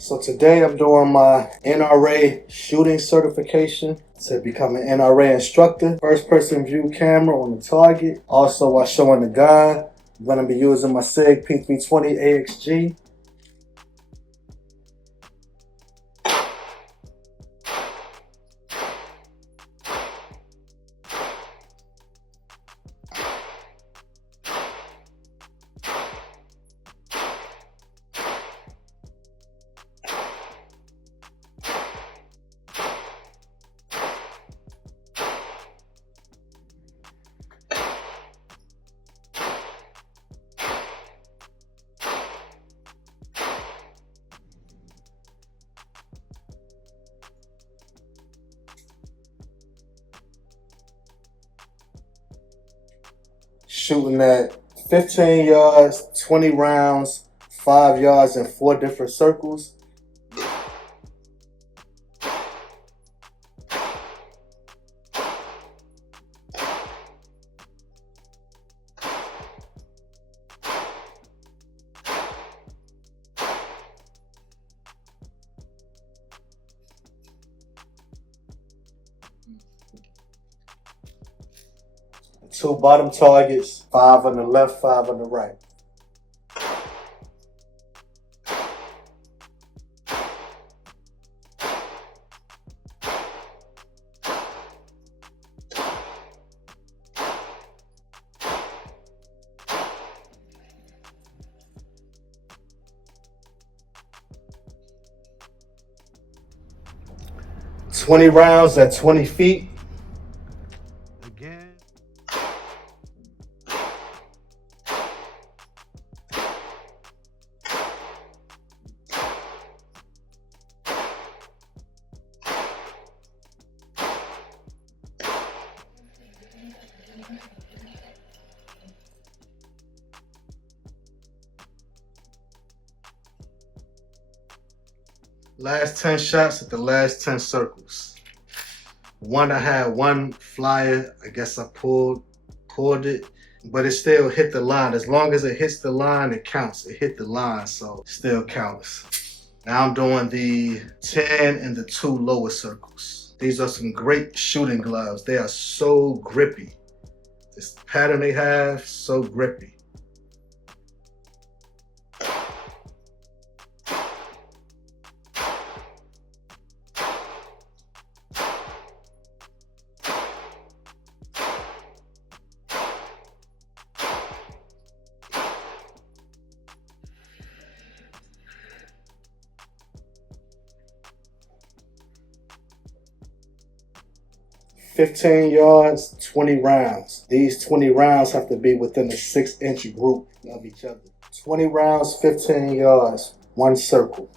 So today I'm doing my NRA shooting certification to become an NRA instructor. First person view camera on the target. Also while showing the gun, I'm going to be using my Sig P320 AXG. Shooting at 15 yards, 20 rounds, 5 yards in 4 different circles. Two bottom targets, 5 on the left, 5 on the right. "20 rounds at 20 feet. Again. Last 10 shots at the last 10 circles. One, I had one flyer, I guess I pulled it, but it still hit the line. As long as it hits the line, it counts. It hit the line, so it still counts. Now I'm doing the 10 and the 2 lower circles. These are some great shooting gloves. They are so grippy. This pattern they have, so grippy. "15 yards, 20 rounds. These 20 rounds have to be within a 6-inch group of each other. 20 rounds, 15 yards, 1 circle.